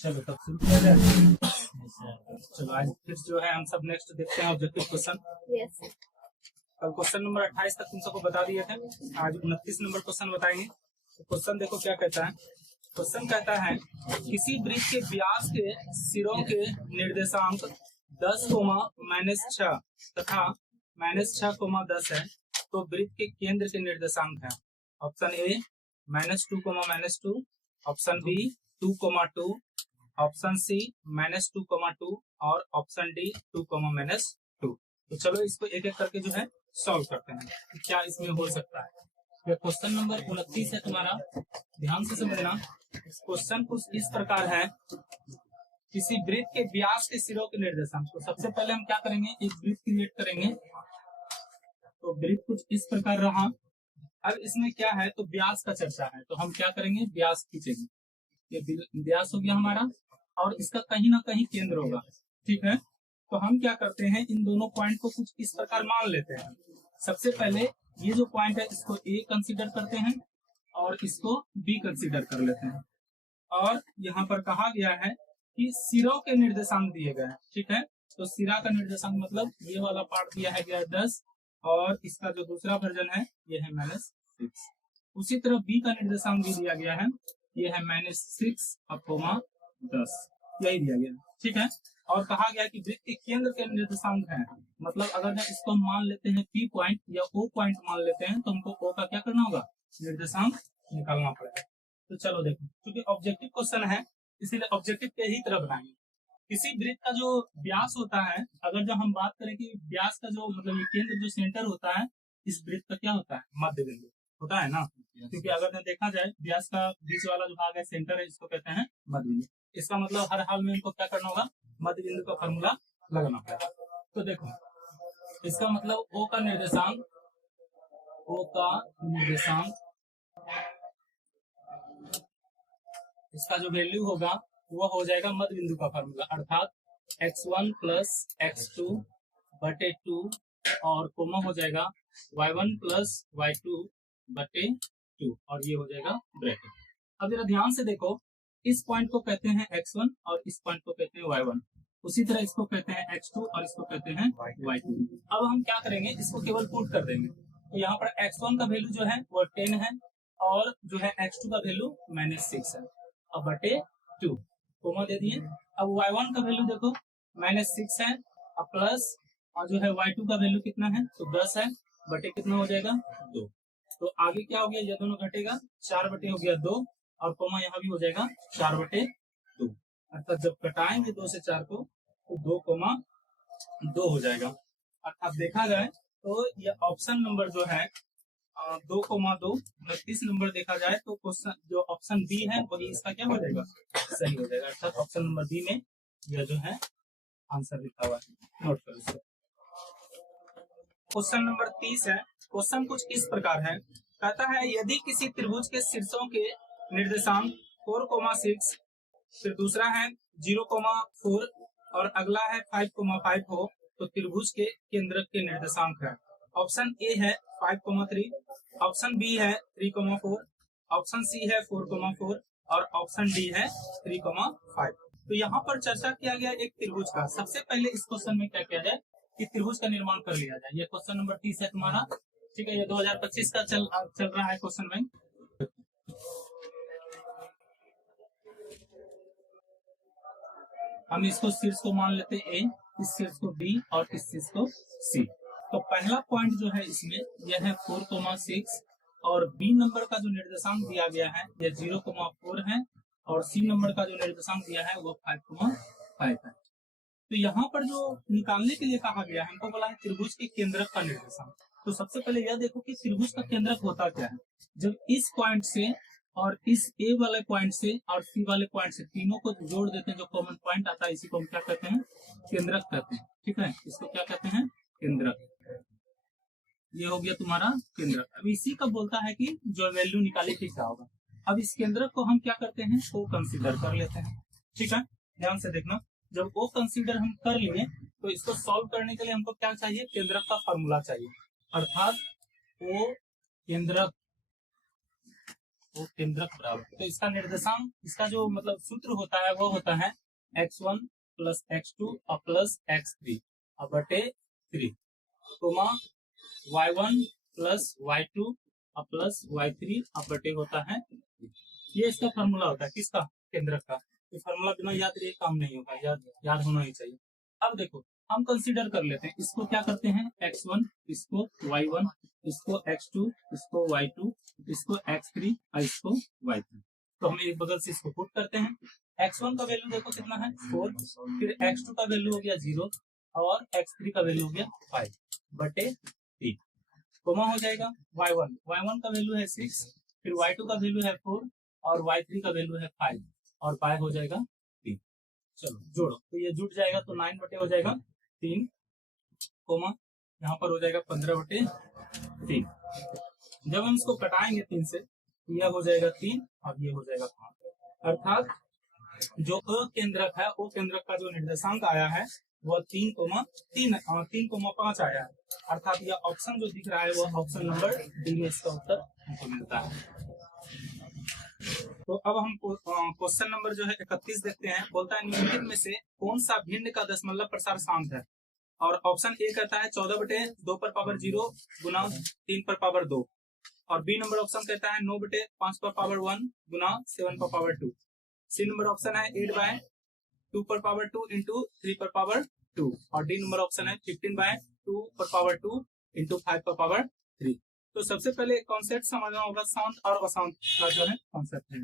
चलो तब शुरू किया जाए। चलो आज फिर जो है हम सब नेक्स्ट देखते हैं ऑब्जेक्टिव क्वेश्चन। कल क्वेश्चन नंबर 28 तक तुम सबको बता दिए थे, आज 29 नंबर क्वेश्चन बताएंगे। तो क्वेश्चन देखो क्या कहता है। क्वेश्चन कहता है किसी वृत्त के व्यास के सिरों के निर्देशांक 10, -6 तथा -6, 10 है, तो वृत्त के केंद्र के निर्देशांक है। Option A -2, -2, option B 2, 2, option C -2, 2 और ऑप्शन डी 2, -2। तो चलो इसको एक एक करके जो है सॉल्व करते हैं कि क्या इसमें हो सकता है। तो क्वेश्चन नंबर 29 है तुम्हारा, ध्यान से समझना। क्वेश्चन कुछ इस प्रकार है, किसी वृत्त के व्यास के सिरों के निर्देशांक। तो सबसे पहले हम क्या करेंगे, एक वृत्त क्रिएट करेंगे। तो वृत्त कुछ इस प्रकार रहा। अब इसमें क्या है, तो व्यास का चर्चा है, तो हम क्या करेंगे, व्यास खींचेंगे। ये व्यास हो गया हमारा और इसका कहीं ना कहीं केंद्र होगा, ठीक है। तो हम क्या करते हैं, इन दोनों पॉइंट को कुछ इस प्रकार मान लेते हैं। सबसे पहले ये जो पॉइंट है इसको ए कंसीडर करते हैं और इसको बी कंसीडर कर लेते हैं। और यहाँ पर कहा गया है कि सिरों के निर्देशांक दिए गए हैं, ठीक है। तो सिरा का निर्देशांक मतलब ये वाला पार्ट दिया है गया 10 और इसका जो दूसरा वर्जन है ये है -6। उसी तरह बी का निर्देशांक भी दिया गया है, ये है -6 और 10, यही दिया गया, ठीक है। और कहा गया कि वृत्त के केंद्र के निर्देशांक है, मतलब अगर मैं इसको मान लेते हैं पी पॉइंट या ओ पॉइंट मान लेते हैं, तो हमको ओ का क्या करना होगा, निर्देशांक निकालना पड़ेगा। तो चलो देखो, क्योंकि ऑब्जेक्टिव क्वेश्चन है इसीलिए ऑब्जेक्टिव के ही तरह बनाएंगे। किसी वृत्त का जो व्यास होता है, अगर जो हम बात करें कि व्यास का जो मतलब ये केंद्र जो सेंटर होता है, इस वृत्त का क्या होता है, मध्य बिंदु होता है ना। क्योंकि अगर देखा जाए व्यास का बीच वाला जो भाग है सेंटर है, इसको कहते हैं मध्य बिंदु। इसका मतलब हर हाल में इनको क्या करना होगा, मध्य बिंदु का फॉर्मूला लगाना पड़ेगा। तो देखो इसका मतलब ओ का निर्देशांक, इसका जो वैल्यू होगा वो हो जाएगा मध्य बिंदु का फॉर्मूला, अर्थात x1 + x2 बटे 2 और कोमा हो जाएगा y1 + y2 बटे 2 और ये हो जाएगा ब्रैकेट। अब जरा ध्यान से देखो, इस पॉइंट को कहते हैं x1 और इस पॉइंट को कहते हैं y1, उसी तरह इसको कहते हैं x2 और इसको कहते हैं y2। अब हम क्या करेंगे, इसको केवल पुट कर देंगे। तो यहाँ पर x1 का वैल्यू जो है वो 10 है और जो है x2 का वैल्यू -6 है, अब बटे 2 कोमा दे दिए। अब y1 का वैल्यू देखो -6 है अब प्लस और जो है y2 का वैल्यू कितना है, तो 10 है, बटे कितना हो जाएगा 2। तो आगे क्या हो गया, ये दोनों घटेगा, 4 बटे हो गया 2 और कोमा यहाँ भी हो जाएगा 4 बटे 2। अर्थात जब कटाएंगे 2 से 4 को तो 2, 2 हो जाएगा। अर्थात देखा जाए तो ये ऑप्शन नंबर जो है 2, 2, 29 नंबर देखा जाए तो क्वेश्चन जो ऑप्शन बी है वही इसका क्या हो जाएगा, सही हो जाएगा। अर्थात ऑप्शन नंबर बी में यह जो है आंसर लिखा हुआ है, नोट करो इसको। क्वेश्चन नंबर 30 है। क्वेश्चन कुछ इस प्रकार है, कहता है यदि किसी त्रिभुज के शीर्षों के निर्देशांक 4, 6, फिर दूसरा है 0, 4 और अगला है 5, 5 हो, तो त्रिभुज के केंद्रक के निर्देशांक है। ऑप्शन ए है 5, 3, ऑप्शन बी है 3, 4, ऑप्शन सी है 4, 4 और ऑप्शन डी है 3, 5। तो यहाँ पर चर्चा किया गया एक त्रिभुज का। सबसे पहले इस क्वेश्चन में क्या किया जाए कि त्रिभुज का निर्माण कर लिया जाए। ये क्वेश्चन नंबर 30 है तुम्हारा, ठीक है। ये 2025 का चल रहा है क्वेश्चन बैंक। हम इसको शीर्ष को मान लेते हैं ए, इस शीर्ष को बी और इस शीर्ष को सी। तो पहला पॉइंट जो है इसमें यह है 4, 6 और बी नंबर का जो निर्देशांक दिया गया है यह 0, 4 है और सी नंबर का जो निर्देशांक दिया है वो 5, 5 है। तो यहाँ पर जो निकालने के लिए कहा गया है, हमको बोला है त्रिभुज के केंद्रक का निर्देशांक। तो सबसे पहले यह देखो कि त्रिभुज का केंद्रक होता क्या है। जब इस पॉइंट से और इस ए वाले पॉइंट से और सी वाले पॉइंट से तीनों को जोड़ देते हैं, जो कॉमन पॉइंट आता है इसी को हम क्या कहते हैं, केंद्रक कहते हैं, ठीक है। इसको क्या कहते हैं, केंद्रक। ये हो गया तुम्हारा केंद्रक। अब इसी का बोलता है कि जो वैल्यू निकाली थी क्या होगा। अब इस केंद्रक को हम क्या करते हैं, ओ कंसीडर कर लेते हैं, ठीक है। ध्यान से देखना, जब ओ कंसीडर हम कर लिए तो इसको सॉल्व करने के लिए हमको क्या चाहिए, केंद्रक का फॉर्मूला चाहिए। अर्थात ओ केंद्रक वो केंद्रक बराबर। तो इसका निर्देशांक, इसका जो मतलब सूत्र होता है वो होता है x1 प्लस x2 और प्लस x3 और बटे 3 कोमा y1 प्लस y2 और प्लस y3 और बटे होता है। ये इसका फॉर्मूला होता है किसका, केंद्रक का। ये फॉर्मूला बिना याद रहे काम नहीं होगा, याद होना ही चाहिए। अब देखो हम कंसीडर कर लेते हैं, इसको क्या करते हैं x1, इसको y1, इसको x2, इसको y2, इसको x3 और इसको y3। तो हम एक बगल से इसको पुट करते हैं। x1 का वैल्यू देखो कितना है 4, फिर x2 का वैल्यू हो गया 0 और x3 का वैल्यू हो गया 5 बटे 3 कोमा हो जाएगा y1 का वैल्यू है 6, फिर y2 का वैल्यू है 4 और y3 का वैल्यू है 5 और पाई हो जाएगा 3। चलो जोड़ो, तो ये जुट जाएगा तो 9 बटे हो जाएगा 3 कोमा यहाँ पर हो जाएगा 15 बटे 3। जब हम इसको कटाएंगे 3 से तो यह हो जाएगा 3 और ये हो जाएगा 5। अर्थात जो अकेंद्रक है वो केंद्रक का जो निर्देशांक आया है वह 3,5 आया है। अर्थात यह ऑप्शन जो दिख रहा है वह ऑप्शन नंबर डी में इसका उत्तर हमको मिलता है। तो अब हम क्वेश्चन नंबर जो है 31 देखते हैं। बोलता है निम्नलिखित में से कौन सा भिन्न का दशमलव प्रसार शांत है। और ऑप्शन ए कहता है 14 बटे 2 पर पावर 0 गुना 3 पर पावर 2 और बी नंबर ऑप्शन कहता है 9 बटे 5 पर पावर 1 गुना 7 पर पावर 2। सी नंबर ऑप्शन है 8 बाय 2 पर पावर 2 इंटू 3 पर पावर 2 और डी नंबर ऑप्शन है 15 बाय 2 पर पावर 2 इंटू 5 पर पावर 3। तो सबसे पहले कॉन्सेप्ट समझना होगा शांत और अशांत का जो है कॉन्सेप्ट है।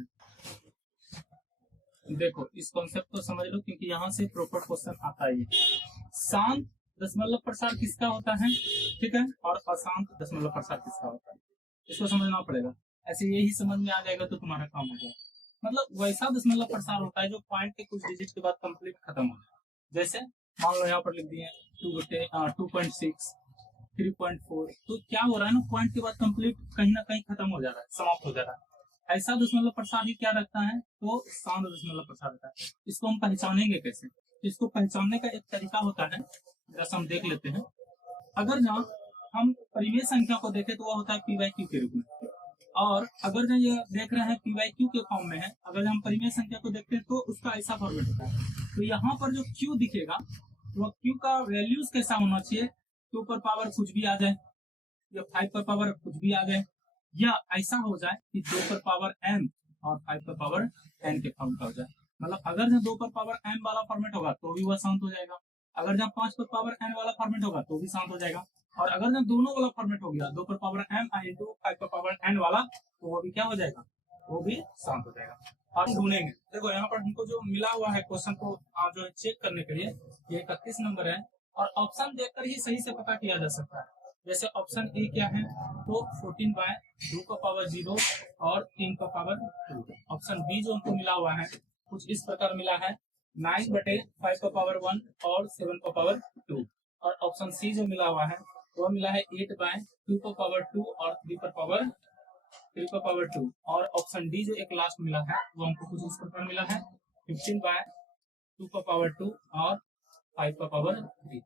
देखो इस कॉन्सेप्ट को समझ लो क्योंकि यहाँ से प्रॉपर क्वेश्चन आता है। शांत दशमलव प्रसार किसका होता है, ठीक है, और अशांत दशमलव प्रसार किसका होता है, इसको समझना पड़ेगा। ऐसे यही समझ में आ जाएगा तो तुम्हारा काम हो जाएगा। मतलब वैसा दशमलव प्रसार होता है जो पॉइंट के कुछ डिजिट के बाद कंप्लीट खत्म हो जाए। जैसे मान लो यहाँ पर लिख दिए 2.6 3.4, तो क्या हो रहा है ना, पॉइंट के बाद कंप्लीट कहीं ना कहीं खत्म हो जा रहा है, समाप्त हो जा रहा है। ऐसा दशमलव प्रसार ही क्या रखता है, तो शांत दशमलव प्रसार रहता है। इसको हम पहचानेंगे कैसे, इसको पहचानने का एक तरीका होता है, जैसा हम देख लेते हैं। अगर जहाँ हम परिमेय संख्या को देखें तो वह होता है पी बाई क्यू के रूप में, और अगर जो ये देख रहे हैं पी बाई क्यू के फॉर्म में है, अगर हम परिमेय संख्या को देखते हैं तो उसका ऐसा फॉर्मेट होता है। तो यहाँ पर जो क्यू दिखेगा वह क्यू का वैल्यूज कैसा होना चाहिए, 2 पर पावर कुछ भी आ जाए या 5 पर पावर कुछ भी आ जाए, या ऐसा हो जाए कि 2 पर पावर m और 5 पर पावर n के फॉर्म का हो जाए। मतलब अगर जब 2 पर पावर m वाला फॉर्मेट होगा तो भी वह शांत हो जाएगा, अगर जब 5 पर पावर n वाला फॉर्मेट होगा तो भी शांत हो जाएगा, और अगर जब दोनों वाला फॉर्मेट हो गया 2 पर पावर m इंटू 5 पर पावर n वाला, तो वो भी क्या हो जाएगा, वो भी शांत हो जाएगा। और ढूंढेंगे, देखो यहाँ पर हमको जो मिला हुआ है क्वेश्चन को जो है चेक करने के लिए, ये 31 नंबर है और ऑप्शन देखकर ही सही से पता किया जा सकता है। जैसे ऑप्शन ए क्या है, तो 14 बाय 2 का पावर 0 और 3 का पावर 2। ऑप्शन बी जो हमको मिला हुआ है कुछ इस प्रकार मिला है 9 बटे 5 का पावर 1 और 7 का पावर 2। और ऑप्शन सी जो मिला हुआ है वो मिला है 8 बाय 2 का पावर 2 और 3 का पावर 2। और ऑप्शन डी जो एक लास्ट मिला है वो हमको कुछ इस प्रकार मिला है 15 बाय 2 का पावर 2 और 5 का पावर 3।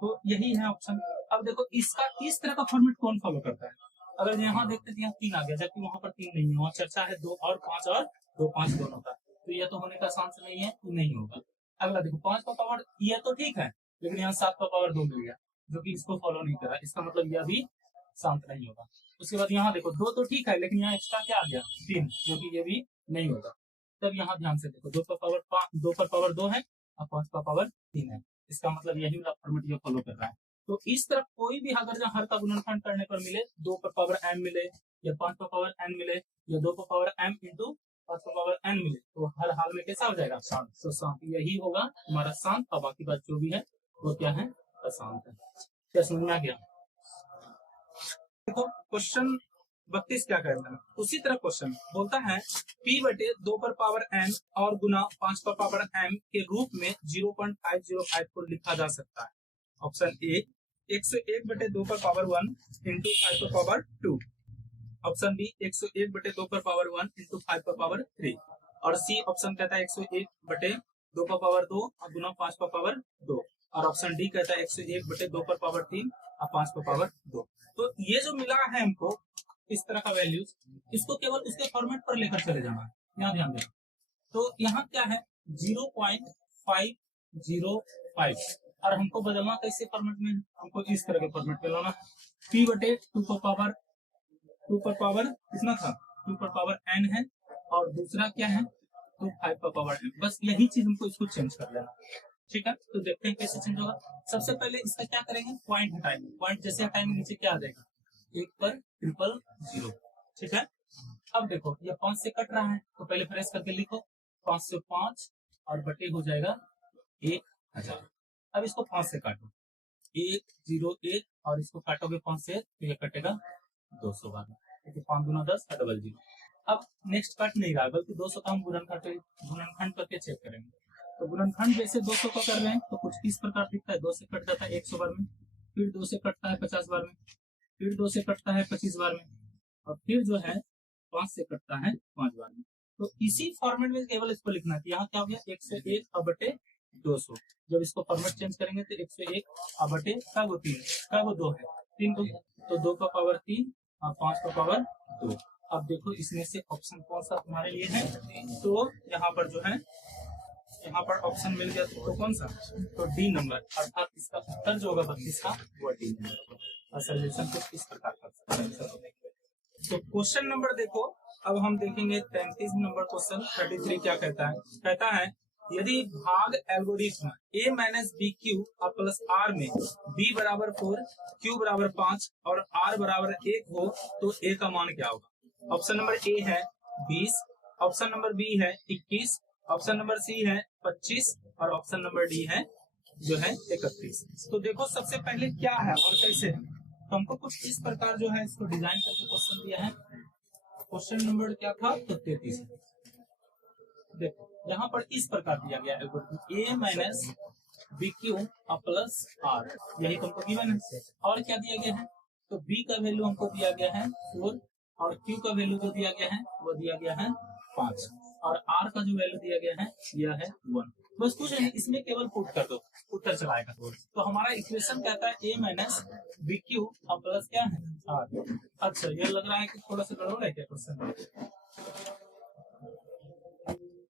तो यही है ऑप्शन। अब देखो इसका इस तरह का फॉर्मेट कौन फॉलो करता है। अगर यहाँ देखते हैं यहाँ 3 आ गया, जबकि वहां पर 3 नहीं है, वहाँ चर्चा है 2 और 5 और 2 5 दोनों का, तो यह तो होने का चांस नहीं है, नहीं होगा। अगला देखो 5 का पावर, यह तो ठीक है, लेकिन यहाँ 7 का पावर 2 मिल गया जो कि इसको फॉलो नहीं करा, इसका मतलब यह भी शांत नहीं होगा। उसके बाद यहाँ देखो 2 तो ठीक है, लेकिन यहाँ एक्स्ट्रा क्या आ गया 3, जो कि ये भी नहीं होगा। तब यहाँ ध्यान से देखो 2 पर पावर 2 है और 5 का पावर 3 है, इसका मतलब यही वाला फॉर्मेट ये फॉलो कर रहा है। तो इस तरफ कोई भी अगर जहाँ हर का गुणनखंड करने पर मिले 2 पर पावर m मिले या 5 पर पावर n मिले या 2 पर पावर m इंटू 5 पर पावर n मिले, तो हर हाल में कैसा हो जाएगा, शांत। तो शांत यही होगा हमारा शांत, और बाकी बात जो भी है वो क्या है, अशांत है। क्या समझ में आ गया। देखो क्वेश्चन 32 क्या कहता है, उसी तरह क्वेश्चन बोलता है p बटे 2 पर पावर n और गुना 5 पर पावर m के रूप में 0.505 को लिखा जा सकता है। ऑप्शन ए 101 बटे 2 पर पावर 1 इंटू 5 पर पावर 2। ऑप्शन बी 101 बटे 2 पर पावर 1 इंटू 5 पर पावर 3। और सी ऑप्शन कहता है 101 बटे 2 पर पावर 2 और गुना 5 पर पावर 2। और ऑप्शन डी कहता है 101 बटे 2 पर पावर 3 और 5 पर पावर 2। तो ये जो मिला है हमको इस तरह का वैल्यूज, इसको केवल उसके फॉर्मेट पर लेकर चले जाना है। यहाँ ध्यान देना। तो यहाँ क्या है 0.505 और हमको बदलना कैसे फॉर्मेट में, हमको इस तरह के फॉर्मेट में लाना। p बटे 2 पर पावर कितना था 2 पर पावर n है और दूसरा क्या है 2 5 पर पावर n। बस यही चीज हमको इसको चेंज कर लेना। ठीक है, तो देखते हैं कैसे चेंज होगा। सबसे पहले इसका क्या करेंगे, पॉइंट हटाएंगे। पॉइंट जैसे हटाएंगे नीचे क्या आ जाएगा 1 पर 000। ठीक है, अब देखो ये 5 से कट रहा है तो पहले प्रेस करके लिखो 5 से 5 और बटे हो जाएगा 1000। अब इसको 5 से काटो 101 और इसको काटोगे 5 से तो ये कटेगा 200 बार। 5 गुना 10 का 00। अब नेक्स्ट कट नहीं रहा बल्कि 200 का हम गुणनखंड करके चेक करेंगे। तो गुणनखंड जैसे 200 का कर रहे हैं तो कुछ इस प्रकार दिखता है। 2 से कट जाता है 100 बार में, फिर 2 से कटता है 50 बार में, फिर 2 से कटता है 25 बार में और फिर जो है 5 से कटता है 5 बार में। तो इसी फॉर्मेट में केवल इसको लिखना है। यहाँ क्या हो गया 101 और बटे 200। जब इसको फॉर्मेट चेंज करेंगे तो 101 और बटे का वो 3 का वो 2 है 3 तो 2 का पावर 3 और 5 का पावर 2। अब देखो इसमें से ऑप्शन कौन सा तुम्हारे लिए है, तो यहाँ पर जो है यहाँ पर ऑप्शन मिल गया तो कौन सा, तो डी नंबर, अर्थात इसका उत्तर जो होगा 32 का वो डी नंबर। और सोल्यूशन कुछ इस प्रकार का। तो क्वेश्चन नंबर देखो, अब हम देखेंगे 33 नंबर क्वेश्चन। 33 क्या कहता है, कहता है यदि भाग algorithm a minus B Q और प्लस r में b बराबर 4 q बराबर 5 और r बराबर 1 हो तो a का मान क्या होगा। ऑप्शन नंबर ए है 20, ऑप्शन नंबर बी है 21, ऑप्शन नंबर सी है 25 और ऑप्शन नंबर डी है जो है 31। तो देखो सबसे पहले क्या है और कैसे है, तो हमको कुछ इस प्रकार जो है इसको डिजाइन करके क्वेश्चन दिया है। क्वेश्चन नंबर क्या था, तो 33। देखो यहाँ पर इस प्रकार दिया गया है a minus B Q plus r, यही तुमको गिवन है। और क्या दिया गया है, तो b का वैल्यू हमको दिया गया है 4 और q का वैल्यू जो दिया गया है वो दिया गया है 5 और r का जो वैल्यू दिया गया है यह है 1। बस कुछ नहीं, इसमें केवल पुट कर दो, उत्तर चलाएगा। तो हमारा इक्वेशन कहता है a minus B Q plus क्या है r। अच्छा ये लग रहा है कि थोड़ा सा गड़बड़ है क्या क्वेश्चन,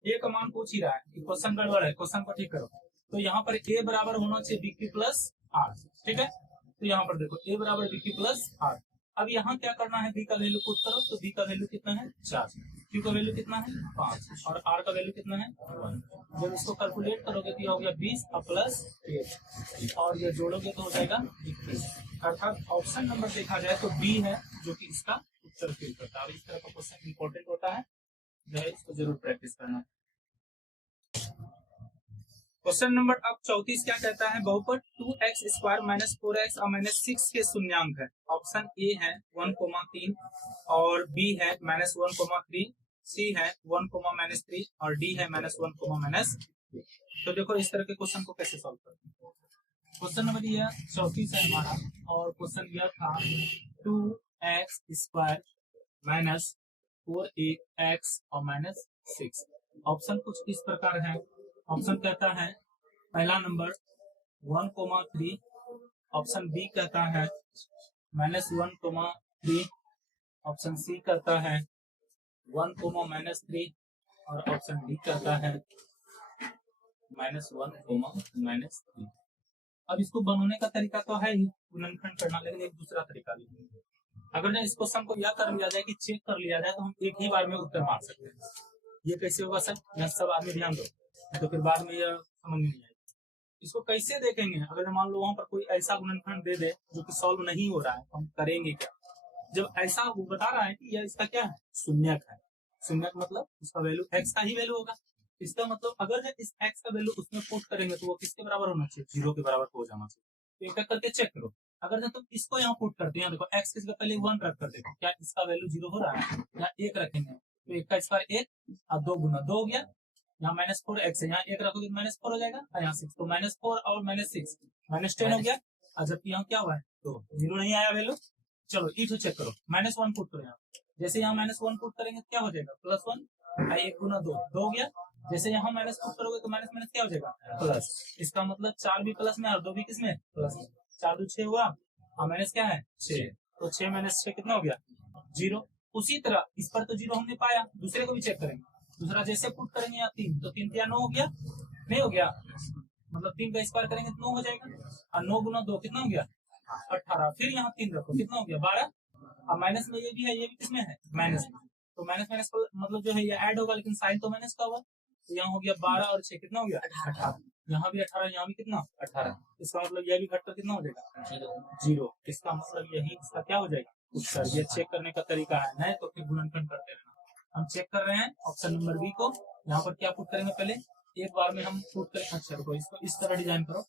ए का मान पूछ ही रहा है कि क्वेश्चन गड़बड़ है, क्वेश्चन को ठीक करो। तो यहाँ पर ए बराबर होना चाहिए बी क्यू प्लस आर। ठीक है, तो यहाँ पर देखो ए बराबर बी क्यू प्लस आर। अब यहाँ क्या करना है, बी का वैल्यू पुट करो तो बी का वैल्यू कितना है 4, क्यू का वैल्यू कितना है 5 और आर का वैल्यू कितना है 1। जब इसको कैलकुलेट करोगे तो यह हो गया 20 और प्लस 1 और ये जोड़ोगे तो हो जाएगा 21। अर्थात ऑप्शन नंबर देखा जाए तो बी है जो कि इसका उत्तर फिल करता है। और इस तरह का क्वेश्चन इंपॉर्टेंट होता है, जो है इसको जरूर प्रैक्टिस करना। क्वेश्चन नंबर अब 34 क्या कहता है, बहुपद 2x² माइनस 4x और माइनस 6 के शून्यांक है। ऑप्शन ए है 1,3 और बी है -1,3, सी है 1,-3 और डी है -1,-3। तो देखो इस तरह के क्वेश्चन को कैसे सॉल्व करते हैं। क्वेश्चन नंबर यह 34 है हमारा और क्वेश्चन यह था 2x² माइनस 4x और माइनस 6। ऑप्शन कुछ इस प्रकार है। ऑप्शन कहता है पहला नंबर 1,3, ऑप्शन बी कहता है -1,3, ऑप्शन सी कहता है 1,-3 और ऑप्शन डी कहता है -1,-3। अब इसको बनाने का तरीका तो है ही गुणनखंड करना, लेकिन एक दूसरा तरीका भी है। अगर इस क्वेश्चन को यह कर लिया जाए कि चेक कर लिया जाए तो हम एक ही बार में उत्तर मार सकते हैं। ये कैसे होगा सर, यह सब आदमी ध्यान दो, तो फिर बाद में यह समझ नहीं आएगी। इसको कैसे देखेंगे, अगर मान लो वहां पर कोई ऐसा गुणनखंड दे दे जो कि सॉल्व नहीं हो रहा है तो हम करेंगे क्या। जब ऐसा वो बता रहा है कि यह इसका क्या है शून्यक है, शून्यक मतलब उसका वैल्यू x का ही वैल्यू होगा। इसका मतलब अगर इस x का वैल्यू उसमें पुट करेंगे तो वो किसके बराबर होना चाहिए, 0 के बराबर हो जाना चाहिए। तो एक करके चेक करो, अगर तुम इसको यहाँ पुट करते हैं, देखो x किसका पहले 1 रख कर देखो क्या इसका वैल्यू 0 हो रहा है, या 1 रखेंगे तो 1 का स्क्वायर 1 और 2 गुना 2 हो गया। यहाँ -4x है, यहाँ 1 रखोगे तो -4 हो जाएगा और यहाँ 6 तो -4 और -6 -10 हो गया। और जबकि यहाँ क्या हुआ है तो 0 नहीं आया वैल्यू। चलो ई तो चेक करो, -1 पुट करो यहाँ, जैसे यहाँ -1 पुट करेंगे तो क्या हो जाएगा +1 और 1 गुना 2 2 हो गया। जैसे यहाँ माइनस पुट करोगे तो माइनस माइनस क्या हो जाएगा प्लस। इसका मतलब 4 भी प्लस में और 2 भी किस में प्लस में। 4 2 6 हुआ और माइनस क्या है 6, तो 6 - 6 कितना हो गया जीरो। उसी तरह इस पर तो जीरो हमने पाया, दूसरे को भी चेक करेंगे। दूसरा जैसे पुट करेंगे यहाँ 3, तो 3 या 9 हो गया, नहीं हो गया, मतलब 3 का स्क्वायर करेंगे तो 9 हो जाएगा, और 9 गुना 2 कितना हो गया 18। फिर यहाँ 3 रखो, कितना हो गया 12। अब माइनस में ये भी है, ये भी किसमें है माइनस में, तो माइनस माइनस मतलब जो है ये ऐड होगा, लेकिन साइन तो माइनस का हुआ, तो यहाँ हो गया 12 और 6 कितना हो गया 18। यहाँ भी 18, यहाँ भी कितना 18। इसका मतलब यह भी घटकर कितना हो जाएगा जीरो। इसका मतलब यही इसका क्या हो जाएगा उत्तर। ये चेक करने का तरीका है, नहीं तो फिर गुणनखंड करते रहना। हम चेक कर रहे हैं ऑप्शन नंबर बी को। यहाँ पर क्या पुट करेंगे, पहले एक बार में हम पुट करें। अच्छा रुको, इसको इस तरह डिजाइन करो।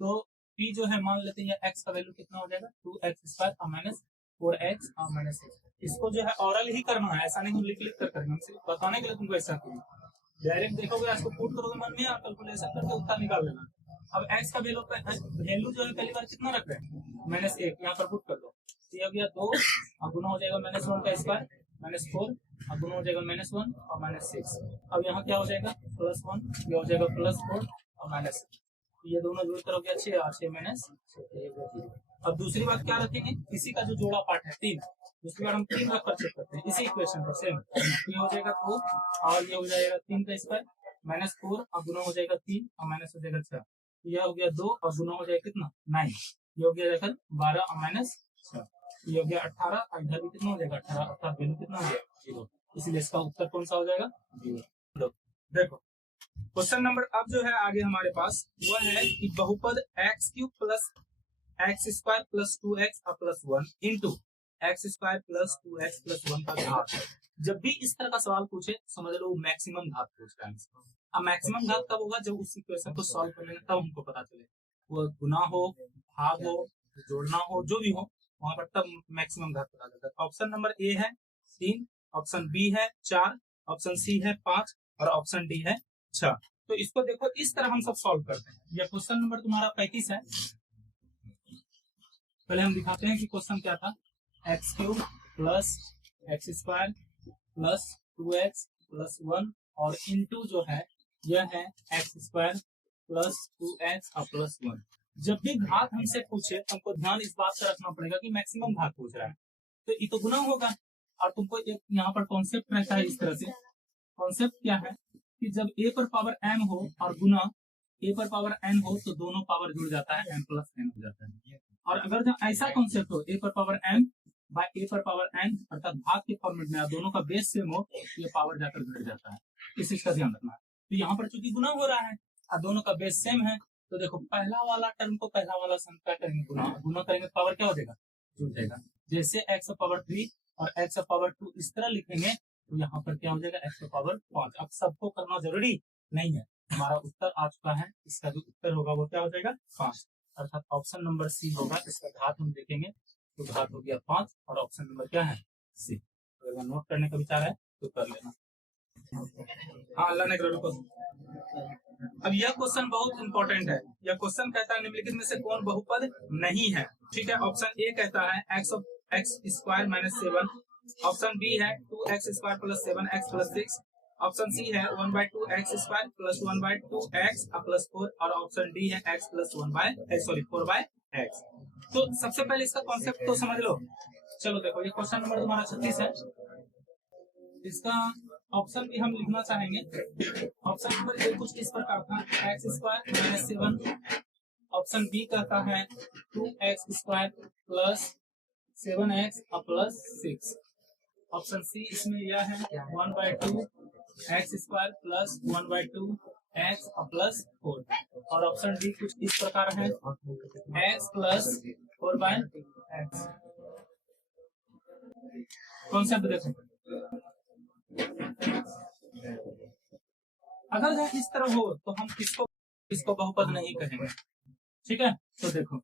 तो p जो है मान लेते हैं x का वैल्यू कितना हो जाएगा 2x² माइनस 4x माइनस 6। इसको जो है ऑरल ही करना है, ऐसा नहीं हम लिख कर करेंगे, हम सिर्फ बताने के लिए तुमको ऐसा करेंगे। डायरेक्ट देखोगे, इसको पुट करोगे मन में और कैलकुलेशन करके उत्तर निकाल लेना। अब x का वैल्यू जो है पहली बार कितना रख रहे हैं -1, यहाँ पर पुट कर दो। ये हो गया 2 और गुना हो जाएगा -1 का स्क्वायर -4 और गुना हो जाएगा -1 और -6। अब यहाँ क्या हो जाएगा +1, ये हो जाएगा +4 और -6। ये दोनों जोड़कर हो गया 6 और 6 -6। अब दूसरी बात क्या रखेंगे, इसी का जो जोड़ा पार्ट है 3, दूसरी बार हम 3 रख कर चेक करते हैं इसी इक्वेशन पर सेम। ये हो जाएगा 2 और ये हो जाएगा 3 का स्क्वायर -4 और गुना हो जाएगा 3 और माइनस हो जाएगा 6। यह हो गया 2 और गुना हो जाएगा कितना 9। ये हो गया देखो 12 और -6। ये हो गया 18 और इधर भी कितना हो जाएगा 18, अर्थात वैल्यू कितना हो गया 0। इसलिए इसका उत्तर कौन सा हो जाएगा 0। देखो क्वेश्चन नंबर अब जो है आगे हमारे पास वह है कि बहुपद x³ plus x² plus 2x plus 1 into x² plus 2x plus 1 का घात। जब भी इस तरह का सवाल पूछे समझ लो मैक्सिमम घात पूछ रहा है। अब मैक्सिमम घात कब होगा, जब उस इक्वेशन को सॉल्व कर लेंगे तब हमको पता चले, वो गुना हो भाग हो जोड़ना हो जो भी हो वहां पर तब मैक्सिमम घात पता चलता है। ऑप्शन नंबर ए है 3, ऑप्शन बी है 4, ऑप्शन सी है 5 और ऑप्शन डी है 6। तो इसको देखो इस तरह हम सब सॉल्व करते हैं। यह क्वेश्चन नंबर तुम्हारा 35 है। पहले हम दिखाते हैं कि क्वेश्चन क्या था। x³ plus x² plus 2x plus 1 और इंटू जो है यह है x² प्लस 2x और प्लस 1। जब भी घात हमसे पूछे तुमको ध्यान इस बात का रखना पड़ेगा कि मैक्सिमम घात पूछ रहा है तो ये तो गुना होगा। और तुमको एक यहाँ पर कॉन्सेप्ट रहता है इस तरह से। कॉन्सेप्ट क्या है कि जब a पर पावर m हो और गुना a पर पावर n हो तो दोनों पावर जुड़ जाता है, m प्लस n हो जाता है। और अगर जब ऐसा कॉन्सेप्ट हो a पर पावर m बाय a पर पावर n अर्थात भाग के फॉर्मेट में दोनों का बेस सेम हो, ये पावर जाकर घट जाता है। इस चीज का ध्यान रखना है। तो यहाँ पर चूंकि गुना हो रहा है और दोनों का बेस सेम है तो देखो पहला वाला टर्म को पहला वाला सम क्या करेंगे गुना करेंगे तो पावर क्या हो जाएगा जुड़ जाएगा। जैसे x पावर 3 और x पावर 2 इस तरह लिखेंगे तो यहाँ पर क्या हो जाएगा x पावर 5। अब सबको करना जरूरी नहीं है, हमारा उत्तर आ चुका है। इसका जो उत्तर होगा वो क्या हो जाएगा 5, अर्थात ऑप्शन नंबर सी होगा। इसका घात हम देखेंगे तो घात हो गया 5 और ऑप्शन नंबर क्या है सी। अगर नोट करने का विचार है तो कर लेना। हाँ अल्लाह ने करो। अब यह क्वेश्चन बहुत इंपॉर्टेंट है। यह क्वेश्चन कहता है निम्नलिखित में से कौन बहुपद नहीं है। ठीक है, ऑप्शन ए कहता है x² माइनस 7, ऑप्शन बी है 2x² plus 7x plus 6, option C है 1/2x² प्लस 1/2x प्लस 4 और ऑप्शन डी है x प्लस 4/x। तो सबसे पहले इसका कॉन्सेप्ट तो समझ लो। चलो देखो ये क्वेश्चन नंबर तुम्हारा 36 है। इसका ऑप्शन भी हम लिखना चाहेंगे। ऑप्शन नंबर ए कुछ इस प्रकार था x² माइनस 7, ऑप्शन बी कहता है 2x² plus 7x plus 6, option C इसमें यह है 1/2x² प्लस 1/2x प्लस 4 और ऑप्शन डी कुछ इस प्रकार है x प्लस 4/x। कॉन्सेप्ट देखो, अगर यह इस तरह हो तो हम किसको बहुपद नहीं कहेंगे। ठीक है, तो देखो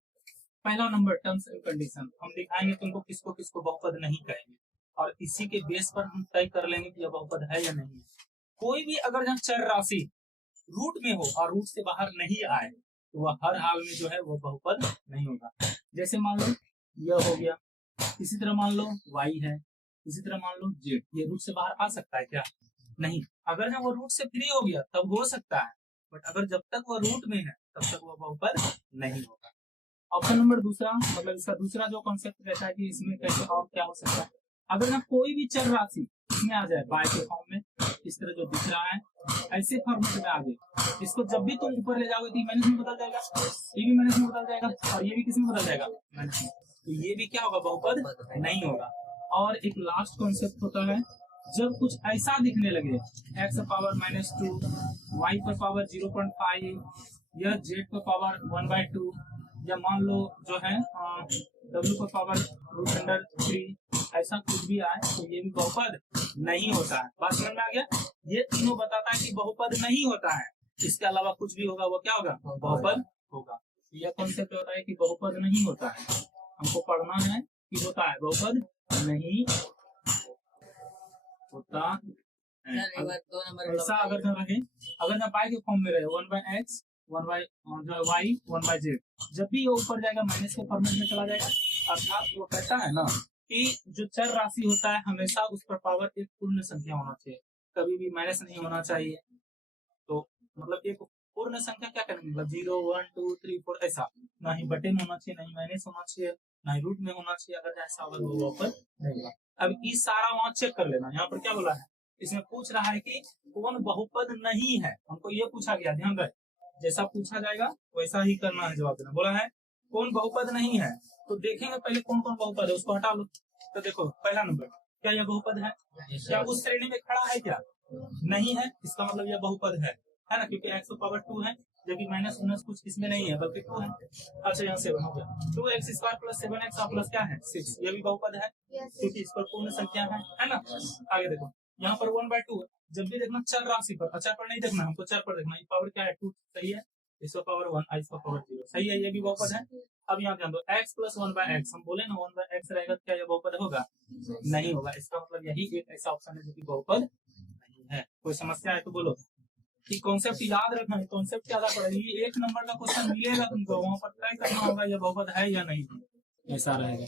पहला नंबर टर्म्स एंड कंडीशन हम दिखाएंगे तुमको किसको बहुपद नहीं कहेंगे और इसी के बेस पर हम तय कर लेंगे कि यह बहुपद है या नहीं। कोई भी अगर यहाँ चर राशि रूट में हो और रूट से बाहर नहीं आए तो वह हर हाल में जो है वो बहुपद नहीं होगा। जैसे मान लो यह हो गया, इसी तरह मान लो y है, इसी तरह मान लो z। ये रूट से बाहर आ सकता है क्या? नहीं। अगर ना वो रूट से फ्री हो गया तब हो सकता है, बट अगर जब तक वो रूट में है तब तक वो बहुपद नहीं होगा। ऑप्शन नंबर दूसरा मतलब इसका दूसरा जो कॉन्सेप्ट रहता है कि इसमें कैसे और क्या हो सकता है। अगर ना कोई भी चर राशि इसमें आ जाए बाय के फॉर्म में, इस तरह जो दिख रहा है ऐसे फॉर्मेट में आ गए, इसको जब भी तुम ऊपर ले जाओगे तो माइनस में बदल जाएगा, ये भी माइनस में बदल जाएगा और ये भी किस में बदल जाएगा, माइनस में। तो ये भी क्या होगा, बहुपद नहीं होगा। और एक लास्ट कॉन्सेप्ट होता है, जब कुछ ऐसा दिखने लगे x पावर -2, y पर पावर 0.5 या z पर पावर 1/2 या मान लो जो है w पर पावर √3, ऐसा कुछ भी आए तो ये भी बहुपद नहीं होता है। बात समझ में आ गया? ये तीनों बताता है कि बहुपद नहीं होता है, इसके अलावा कुछ भी होगा वो क्या होगा, बहुपद होगा। यह कॉन्सेप्ट होता है कि बहुपद नहीं होता है, हमको पढ़ना है कि होता है बहुपद नहीं होता है। ऐसा अगर न रहे, अगर ना पाई के फॉर्म में रहे 1/x 1/y 1/z, जब भी ये ऊपर जाएगा माइनस के फॉर्मेट में चला जाएगा। अर्थात वो कहता है ना कि जो चर राशि होता है हमेशा उस पर पावर एक पूर्ण संख्या होना चाहिए, कभी भी माइनस नहीं होना चाहिए। तो मतलब एक पूर्ण संख्या क्या करेंगे, मतलब 0 1 2 3 4 ऐसा, ना ही बटे में होना चाहिए, ना ही माइनस होना चाहिए, ना ही रूट में होना चाहिए। अगर ऐसा होगा तो वो ऊपर रहेगा। अब इस सारा वहां चेक कर लेना, यहाँ पर क्या बोला है, इसमें पूछ रहा है कि कौन बहुपद नहीं है, हमको ये पूछा गया, ध्यान रहे जैसा पूछा जाएगा वैसा ही करना है, जवाब देना। बोला है कौन बहुपद नहीं है, तो देखेंगे पहले कौन कौन बहुपद है उसको हटा लो। तो देखो पहला नंबर, क्या यह बहुपद है, क्या उस श्रेणी में खड़ा है, क्या नहीं है, इसका मतलब यह बहुपद है ना, क्योंकि x पावर 2 है, जबकि माइनस उन्नस कुछ इसमें नहीं है बल्कि 2 है। अच्छा यहाँ 7 हो गया, 2x² + 7x प्लस क्या है 6, ये भी बहुपद है क्योंकि इस पर पूर्ण संख्या है ना। आगे देखो यहाँ पर 1/2 है, जब भी देखना चर राशि पर, अचर पर नहीं देखना, हमको चर पर देखना। पावर क्या है 2, सही है, इसका पावर 1, आई इसका पावर 0, सही है, ये भी बहुपद है। अब यहाँ ध्यान दो x + 1/x, हम बोले ना 1/x रहेगा, क्या यह बहुपद होगा, नहीं होगा। इसका मतलब यही एक ऐसा ऑप्शन है जो कि बहुपद नहीं है। कोई समस्या है तो बोलो। कि कॉन्सेप्ट याद रखना है, कॉन्सेप्ट ज्यादा पड़ेगी, एक नंबर का क्वेश्चन मिलेगा तुमको, वहां पर ट्राई करना होगा यह बहुपद है या नहीं, ऐसा रहेगा।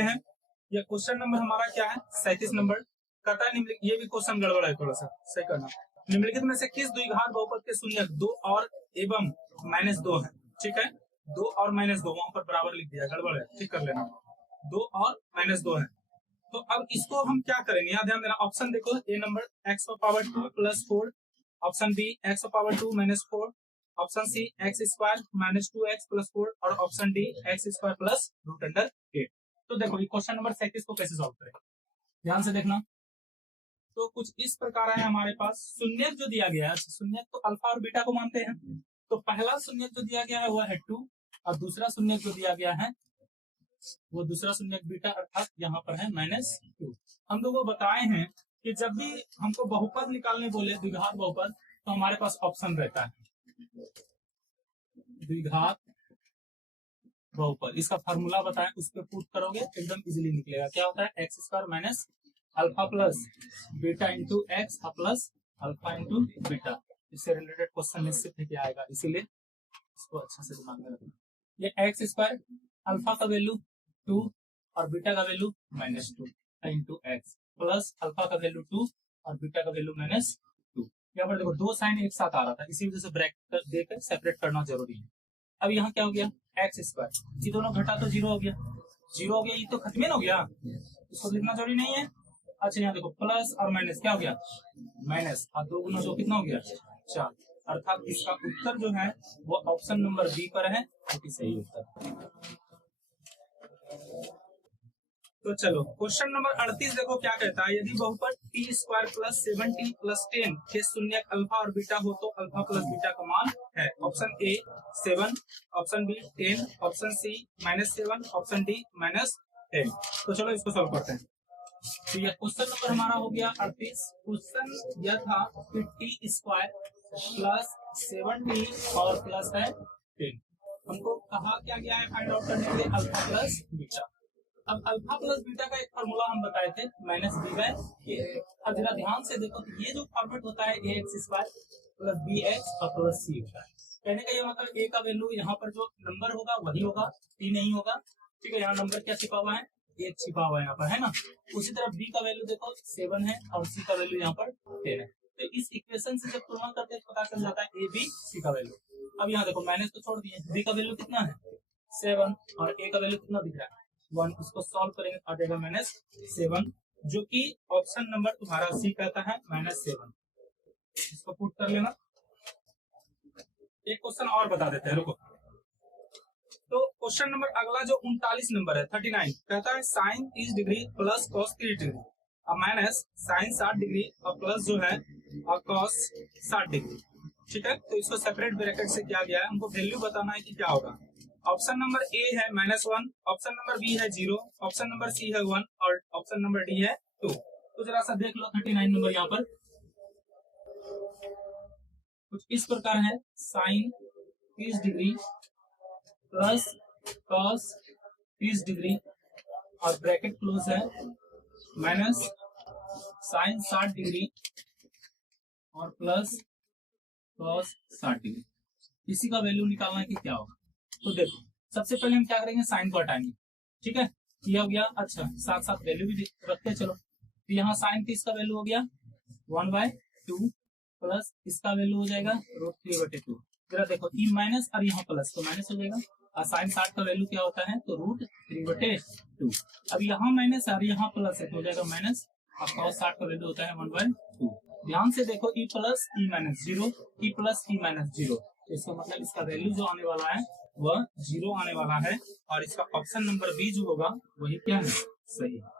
हैं ये क्वेश्चन नंबर हमारा क्या है 37 नंबर, कहता है निम्नलिखित, ये भी क्वेश्चन गड़बड़ है, थोड़ा सा सही करना। निम्नलिखित में से किस द्विघात बहुपद के शून्यक 2 और एवं -2 है, ठीक है, 2 और -2 वहां पर बराबर लिख दिया, गड़बड़ है, ठीक कर लेना, 2 और -2 है। तो अब इसको हम क्या करेंगे, यहाँ ध्यान देना, ऑप्शन देखो, A number x power 2 + 4, option B x power 2 - 4, option C x² - 2x + 4 और ऑप्शन डी x² + √8। तो देखो ये क्वेश्चन नंबर 37 को कैसे सॉल्व करें, ध्यान से देखना। तो कुछ इस प्रकार है हमारे पास, शून्यक जो दिया गया है, शून्यक तो अल्फा और बीटा को मानते हैं, तो पहला शून्यक जो दिया गया है वो है 2 और दूसरा शून्यक जो दिया गया है वो दूसरा शून्यक बीटा, अर्थात यहाँ पर है -2। हम लोगों को बताए हैं कि जब भी हमको बहुपद निकालने बोले, द्विघात बहुपद, तो हमारे पास ऑप्शन रहता है द्विघात बहुपद, इसका फार्मूला बताएं, उस पर पुट करोगे एकदम इजीली निकलेगा। क्या होता है x² - alpha plus beta into x plus alpha into beta, इससे रिलेटेड क्वेश्चन निश्चित है कि आएगा, इसीलिए इसको अच्छा से दिमाग में रखना। ये x² अल्फा का वैल्यू 2 और बीटा का value -2 into x plus alpha का वैल्यू 2 और बीटा का वैल्यू -2। यहाँ पर देखो दो साइन एक साथ आ रहा था, इसी वजह से ब्रैकेट देकर सेपरेट करना जरूरी है। अब यहाँ क्या हो गया x², ये दोनों घटा तो 0 हो गया, 0 हो गया, ये तो खत्म हो गया, इसको लिखना जरूरी नहीं है। अच्छा यहाँ देखो प्लस और माइनस क्या हो गया माइनस, और 2 गुना 2 कितना हो गया 4, अर्थात इसका उत्तर जो है वो ऑप्शन नंबर बी पर है, जो कि सही उत्तर। तो चलो क्वेश्चन नंबर 38 देखो क्या कहता है, यदि बहुपद t² + 7t + 10 के शून्यक अल्फा और बीटा हो तो अल्फा प्लस बीटा का मान है। Option A 7, option B 10, option C -7, option D -10। तो चलो इसको सॉल्व करते हैं। तो ये क्वेश्चन नंबर हमारा हो गया 38। क्वेश्चन यह था कि t² + 7t और प्लस है 10, हमको कहा क्या गया है फाइंड आउट करने के लिए अल्फा प्लस बीटा। अब अल्फा प्लस बीटा का एक फार्मूला हम बताए थे -b/a। अब जरा ध्यान से देखो तो ये जो फॉर्मेट होता है ax² + bx और +c होता है। कहने का ये मतलब a का वैल्यू यहाँ पर जो नंबर होगा वही होगा, t नहीं होगा, ठीक है। यहाँ नंबर क्या छिपा हुआ है, एक छिपा हुआ है यहाँ पर, है ना। उसी तरह b का वैल्यू देखो 7 है और c का वैल्यू यहाँ पर 10 है। तो इस इक्वेशन से जब तुलना करते हैं पता चल जाता है a b c का वैल्यू। अब यहाँ देखो माइनस तो छोड़ दिए, b का वैल्यू कितना है 7 और ए का वैल्यू कितना दिख रहा है 1, उसको सॉल्व करेंगे आ जाएगा -7, जो कि ऑप्शन नंबर तुम्हारा सी कहता है -7। इसको पुट कर लेना। एक क्वेश्चन और बता देते हैं, रुको। तो क्वेश्चन नंबर अगला जो 39 नंबर है 39 कहता है sine 30 degree plus cos 30 degree और माइनस साइन 60 डिग्री और प्लस जो है और कॉस 60 डिग्री। ठीक है, तो इसको सेपरेट ब्रैकेट से किया गया है, हमको वैल्यू बताना है कि क्या होगा। ऑप्शन नंबर ए है -1, ऑप्शन नंबर बी है 0, ऑप्शन नंबर सी है 1 और ऑप्शन नंबर डी है 2। तो जरा सा देख लो 39 नंबर यहाँ पर कुछ इस प्रकार है, sine 30 degree plus cos 30 degree और ब्रैकेट क्लोज है माइनस साइन 60 डिग्री और प्लस कॉस 60 डिग्री। इसी का वैल्यू निकालना है कि क्या होगा। तो देखो सबसे पहले हम क्या करेंगे, साइन को हटाएंगे। ठीक है, ये हो गया। अच्छा, साथ साथ वैल्यू भी रखते हैं। चलो, तो यहाँ साइन 30 का वैल्यू हो गया 1/2 प्लस इसका वैल्यू हो जाएगा √3/2। जरा देखो ई माइनस और यहाँ प्लस तो माइनस हो जाएगा और साइन 60 का वैल्यू क्या होता है तो √3/2। अब यहाँ माइनस और यहाँ प्लस है तो हो जाएगा माइनस और cos 60 का वैल्यू होता है 1/2। ध्यान से देखो E plus E minus 0, E plus E minus 0, इसका मतलब इसका वैल्यू जो आने वाला है वह 0 आने वाला है और इसका ऑप्शन नंबर बी जो होगा वही क्या है, सही है।